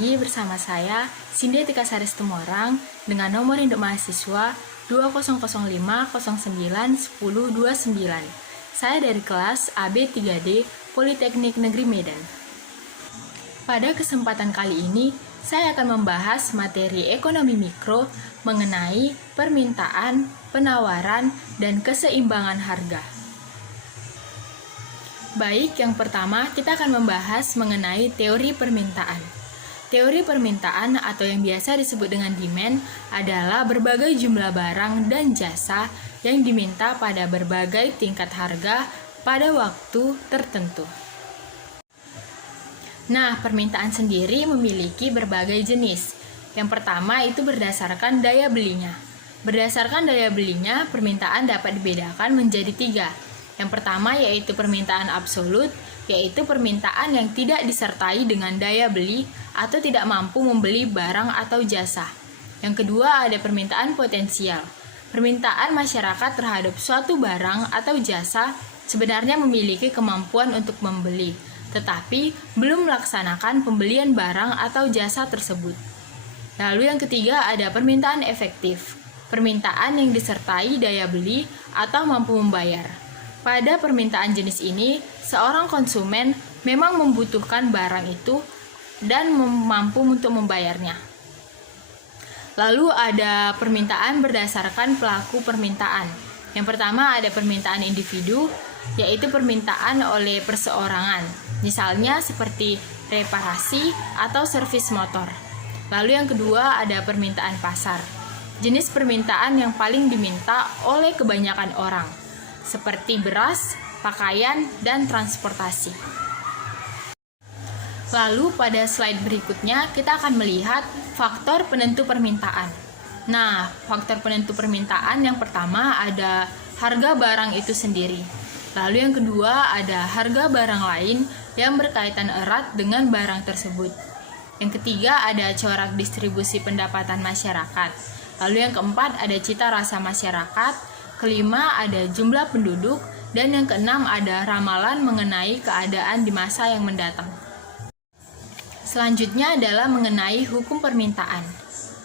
lagi bersama saya, Cindy Tika Saris Tumorang, dengan nomor induk mahasiswa 2005091029. Saya dari kelas AB3D Politeknik Negeri Medan. Pada kesempatan kali ini, saya akan membahas materi ekonomi mikro mengenai permintaan, penawaran, dan keseimbangan harga. Baik, yang pertama kita akan membahas mengenai teori permintaan. Teori permintaan atau yang biasa disebut dengan demand adalah berbagai jumlah barang dan jasa yang diminta pada berbagai tingkat harga pada waktu tertentu. Nah, permintaan sendiri memiliki berbagai jenis. Yang pertama itu berdasarkan daya belinya. Berdasarkan daya belinya, permintaan dapat dibedakan menjadi 3. Yang pertama yaitu permintaan absolut, yaitu permintaan yang tidak disertai dengan daya beli atau tidak mampu membeli barang atau jasa. Yang kedua ada permintaan potensial. Permintaan masyarakat terhadap suatu barang atau jasa sebenarnya memiliki kemampuan untuk membeli, tetapi belum melaksanakan pembelian barang atau jasa tersebut. Lalu yang ketiga ada permintaan efektif. Permintaan yang disertai daya beli atau mampu membayar. Pada permintaan jenis ini, seorang konsumen memang membutuhkan barang itu dan mampu untuk membayarnya. Lalu ada permintaan berdasarkan pelaku permintaan. Yang pertama ada permintaan individu, yaitu permintaan oleh perseorangan. Misalnya seperti reparasi atau servis motor. Lalu yang kedua ada permintaan pasar. Jenis permintaan yang paling diminta oleh kebanyakan orang, seperti beras, pakaian, dan transportasi. Lalu pada slide berikutnya kita akan melihat faktor penentu permintaan. Nah, faktor penentu permintaan yang pertama ada harga barang itu sendiri. Lalu yang kedua ada harga barang lain yang berkaitan erat dengan barang tersebut. Yang ketiga ada corak distribusi pendapatan masyarakat. Lalu yang keempat ada cita rasa masyarakat. Kelima ada jumlah penduduk, dan yang keenam ada ramalan mengenai keadaan di masa yang mendatang. Selanjutnya adalah mengenai hukum permintaan.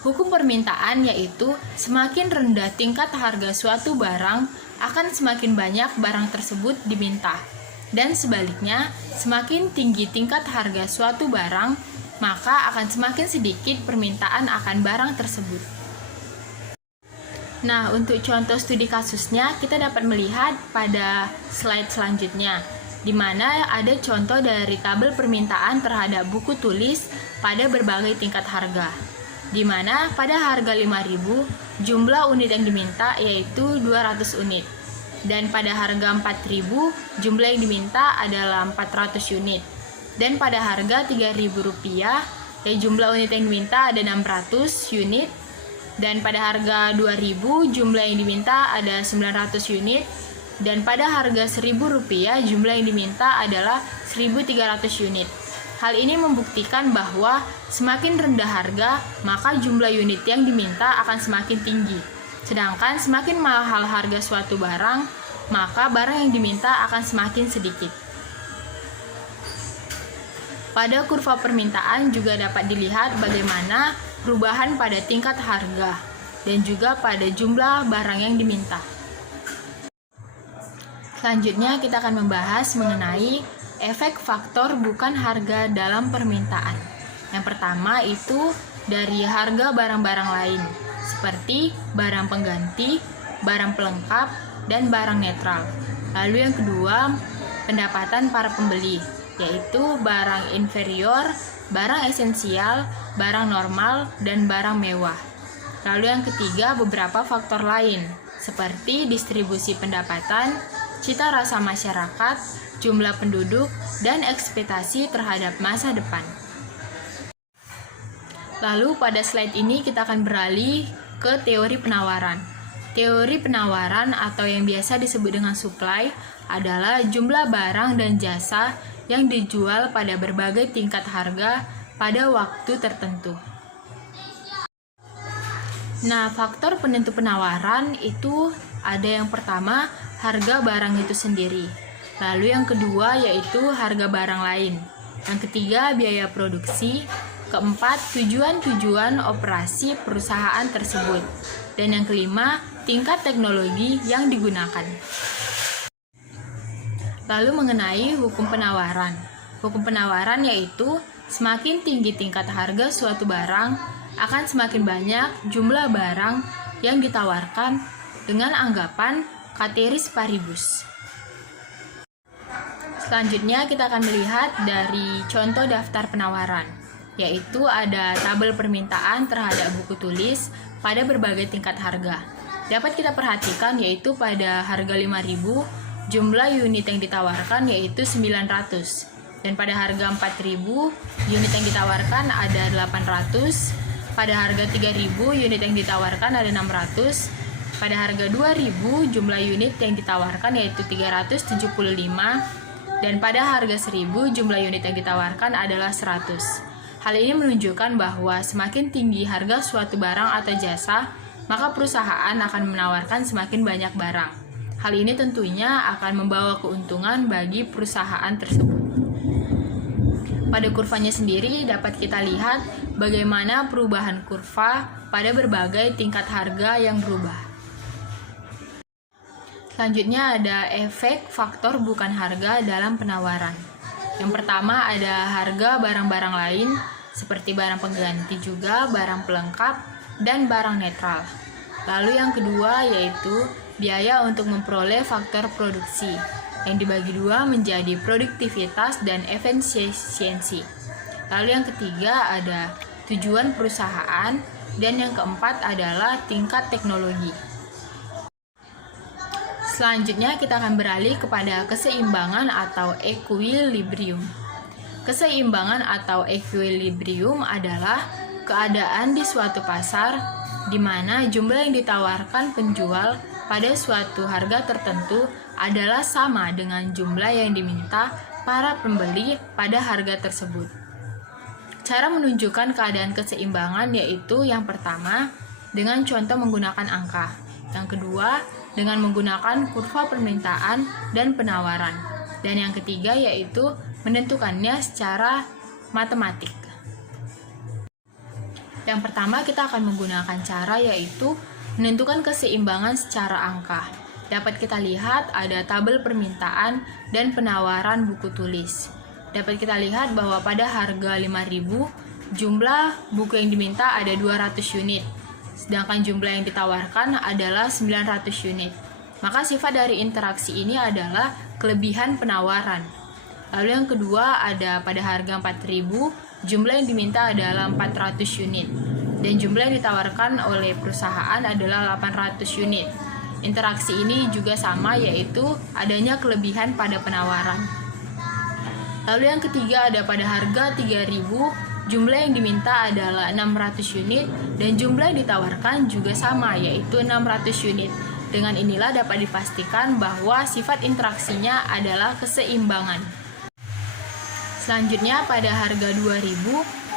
Hukum permintaan yaitu semakin rendah tingkat harga suatu barang akan semakin banyak barang tersebut diminta. Dan sebaliknya, semakin tinggi tingkat harga suatu barang, maka akan semakin sedikit permintaan akan barang tersebut. Nah, untuk contoh studi kasusnya, kita dapat melihat pada slide selanjutnya, di mana ada contoh dari tabel permintaan terhadap buku tulis pada berbagai tingkat harga, di mana pada harga 5.000, jumlah unit yang diminta yaitu 200 unit, dan pada harga 4.000, jumlah yang diminta adalah 400 unit, dan pada harga Rp3.000, jumlah unit yang diminta ada 600 unit, dan pada harga 2.000 jumlah yang diminta ada 900 unit, dan pada harga Rp1.000 jumlah yang diminta adalah 1.300 unit. Hal ini membuktikan bahwa semakin rendah harga, maka jumlah unit yang diminta akan semakin tinggi. Sedangkan semakin mahal harga suatu barang, maka barang yang diminta akan semakin sedikit. Pada kurva permintaan juga dapat dilihat bagaimana perubahan pada tingkat harga dan juga pada jumlah barang yang diminta. Selanjutnya kita akan membahas mengenai efek faktor bukan harga dalam permintaan. Yang pertama itu dari harga barang-barang lain, seperti barang pengganti, barang pelengkap, dan barang netral. Lalu yang kedua, pendapatan para pembeli, yaitu barang inferior, barang esensial, barang normal, dan barang mewah. Lalu yang ketiga, beberapa faktor lain, seperti distribusi pendapatan, cita rasa masyarakat, jumlah penduduk, dan ekspektasi terhadap masa depan. Lalu pada slide ini kita akan beralih ke teori penawaran. Teori penawaran atau yang biasa disebut dengan supply adalah jumlah barang dan jasa yang dijual pada berbagai tingkat harga pada waktu tertentu. Nah, faktor penentu penawaran itu ada yang pertama, harga barang itu sendiri. Lalu yang kedua yaitu harga barang lain. Yang ketiga, biaya produksi. keempat, tujuan-tujuan operasi perusahaan tersebut. Dan yang kelima, tingkat teknologi yang digunakan. Lalu mengenai hukum penawaran. Hukum penawaran yaitu semakin tinggi tingkat harga suatu barang, akan semakin banyak jumlah barang yang ditawarkan dengan anggapan ceteris paribus. Selanjutnya kita akan melihat dari contoh daftar penawaran, yaitu ada tabel permintaan terhadap buku tulis pada berbagai tingkat harga. Dapat kita perhatikan yaitu pada harga 5.000, jumlah unit yang ditawarkan yaitu 900. Dan pada harga 4.000, unit yang ditawarkan ada 800. Pada harga 3.000, unit yang ditawarkan ada 600. Pada harga 2.000, jumlah unit yang ditawarkan yaitu 375. Dan pada harga 1.000, jumlah unit yang ditawarkan adalah 100. Hal ini menunjukkan bahwa semakin tinggi harga suatu barang atau jasa, maka perusahaan akan menawarkan semakin banyak barang. Hal ini tentunya akan membawa keuntungan bagi perusahaan tersebut. Pada kurvanya sendiri dapat kita lihat bagaimana perubahan kurva pada berbagai tingkat harga yang berubah. Selanjutnya ada efek faktor bukan harga dalam penawaran. Yang pertama ada harga barang-barang lain seperti barang pengganti juga, barang pelengkap, dan barang netral. Lalu yang kedua yaitu biaya untuk memperoleh faktor produksi yang dibagi dua menjadi produktivitas dan efisiensi. Lalu yang ketiga ada tujuan perusahaan dan yang keempat adalah tingkat teknologi. Selanjutnya kita akan beralih kepada keseimbangan atau equilibrium. Keseimbangan atau equilibrium adalah keadaan di suatu pasar di mana jumlah yang ditawarkan penjual pada suatu harga tertentu adalah sama dengan jumlah yang diminta para pembeli pada harga tersebut. Cara menunjukkan keadaan keseimbangan yaitu yang pertama dengan contoh menggunakan angka. Yang kedua, dengan menggunakan kurva permintaan dan penawaran. Dan yang ketiga yaitu menentukannya secara matematik. Yang pertama kita akan menggunakan cara yaitu menentukan keseimbangan secara angka. Dapat kita lihat ada tabel permintaan dan penawaran buku tulis. Dapat kita lihat bahwa pada harga 5.000, jumlah buku yang diminta ada 200 unit. Sedangkan jumlah yang ditawarkan adalah 900 unit. Maka sifat dari interaksi ini adalah kelebihan penawaran. Lalu yang kedua ada pada harga 4.000, jumlah yang diminta adalah 400 unit. Dan jumlah yang ditawarkan oleh perusahaan adalah 800 unit. Interaksi ini juga sama yaitu adanya kelebihan pada penawaran. Lalu yang ketiga ada pada harga 3.000, jumlah yang diminta adalah 600 unit dan jumlah yang ditawarkan juga sama yaitu 600 unit. Dengan inilah dapat dipastikan bahwa sifat interaksinya adalah keseimbangan. Selanjutnya pada harga 2.000,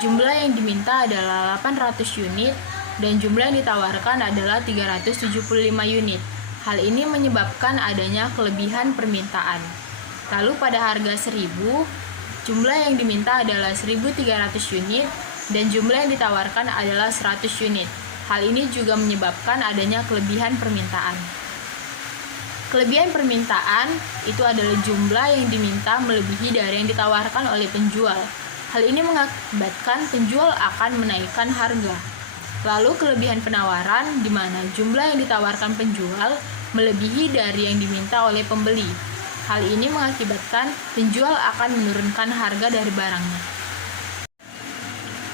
jumlah yang diminta adalah 800 unit dan jumlah yang ditawarkan adalah 375 unit. Hal ini menyebabkan adanya kelebihan permintaan. Lalu pada harga 1.000, jumlah yang diminta adalah 1.300 unit dan jumlah yang ditawarkan adalah 100 unit. Hal ini juga menyebabkan adanya kelebihan permintaan. Kelebihan permintaan itu adalah jumlah yang diminta melebihi dari yang ditawarkan oleh penjual. Hal ini mengakibatkan penjual akan menaikkan harga. Lalu kelebihan penawaran di mana jumlah yang ditawarkan penjual melebihi dari yang diminta oleh pembeli. Hal ini mengakibatkan penjual akan menurunkan harga dari barangnya.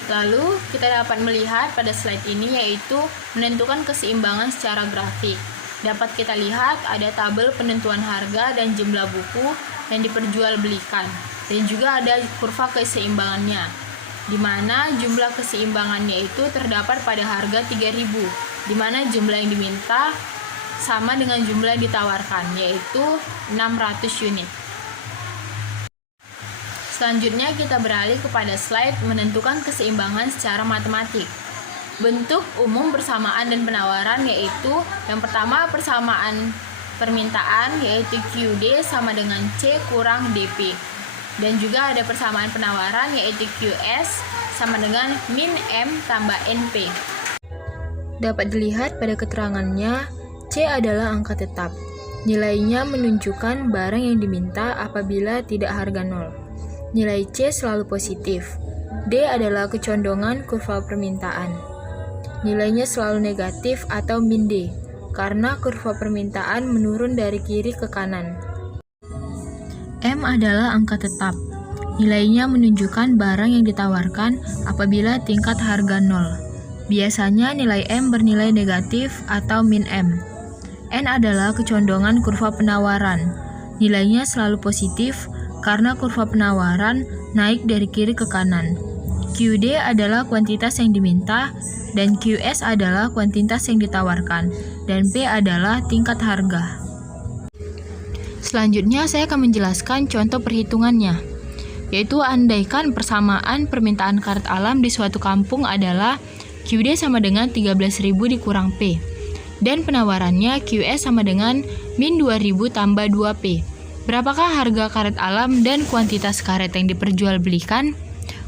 Lalu kita dapat melihat pada slide ini yaitu menentukan keseimbangan secara grafik. Dapat kita lihat ada tabel penentuan harga dan jumlah buku yang diperjualbelikan dan juga ada kurva keseimbangannya, di mana jumlah keseimbangannya itu terdapat pada harga 3.000, di mana jumlah yang diminta sama dengan jumlah yang ditawarkan yaitu 600 unit. Selanjutnya kita beralih kepada slide menentukan keseimbangan secara matematik. Bentuk umum persamaan dan penawaran yaitu yang pertama persamaan permintaan yaitu QD sama dengan C kurang DP. Dan juga ada persamaan penawaran yaitu QS sama dengan min M tambah NP. Dapat dilihat pada keterangannya, C adalah angka tetap. Nilainya menunjukkan barang yang diminta apabila tidak harga 0. Nilai C selalu positif. D adalah kecondongan kurva permintaan. Nilainya selalu negatif atau min D, karena kurva permintaan menurun dari kiri ke kanan. M adalah angka tetap. Nilainya menunjukkan barang yang ditawarkan apabila tingkat harga 0. Biasanya nilai M bernilai negatif atau min M. N adalah kecondongan kurva penawaran. Nilainya selalu positif karena kurva penawaran naik dari kiri ke kanan. QD adalah kuantitas yang diminta dan QS adalah kuantitas yang ditawarkan dan P adalah tingkat harga. Selanjutnya saya akan menjelaskan contoh perhitungannya, yaitu andaikan persamaan permintaan karet alam di suatu kampung adalah QD sama dengan 13.000 dikurang P, dan penawarannya QS sama dengan min 2.000 tambah 2P. Berapakah harga karet alam dan kuantitas karet yang diperjualbelikan?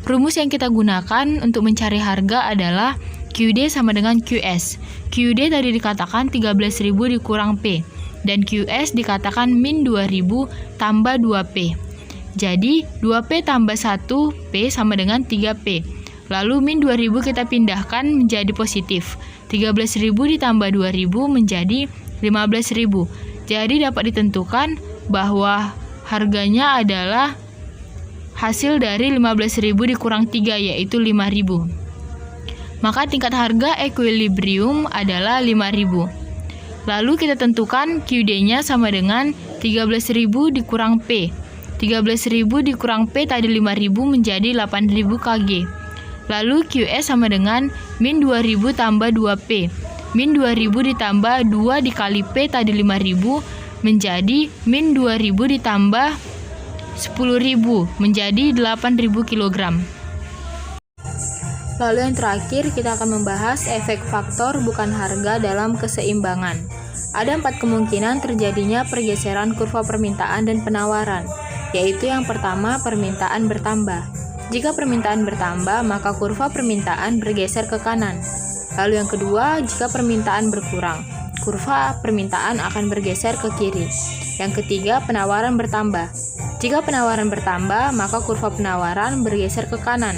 Rumus yang kita gunakan untuk mencari harga adalah QD sama dengan QS. QD tadi dikatakan 13.000 dikurang P, dan QS dikatakan min 2.000 tambah 2P. Jadi, 2P tambah 1P sama dengan 3P. Lalu min 2.000 kita pindahkan menjadi positif. 13.000 ditambah 2.000 menjadi 15.000. Jadi dapat ditentukan bahwa harganya adalah hasil dari 15.000 dikurang 3, yaitu 5.000. Maka tingkat harga equilibrium adalah 5.000. Lalu kita tentukan QD-nya sama dengan 13.000 dikurang P. 13.000 dikurang P tadi 5.000 menjadi 8.000 kg. Lalu QS sama dengan min 2.000 tambah 2P. Min 2.000 ditambah 2 dikali P tadi 5.000 menjadi min 2.000 ditambah 10.000 menjadi 8.000 kg. Lalu yang terakhir kita akan membahas efek faktor bukan harga dalam keseimbangan. Ada 4 kemungkinan terjadinya pergeseran kurva permintaan dan penawaran, yaitu yang pertama permintaan bertambah. Jika permintaan bertambah, maka kurva permintaan bergeser ke kanan. Lalu yang kedua, jika permintaan berkurang, kurva permintaan akan bergeser ke kiri. Yang ketiga, penawaran bertambah. Jika penawaran bertambah, maka kurva penawaran bergeser ke kanan.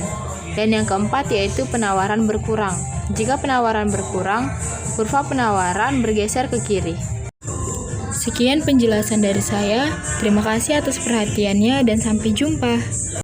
Dan yang keempat yaitu penawaran berkurang. Jika penawaran berkurang, kurva penawaran bergeser ke kiri. Sekian penjelasan dari saya. Terima kasih atas perhatiannya dan sampai jumpa.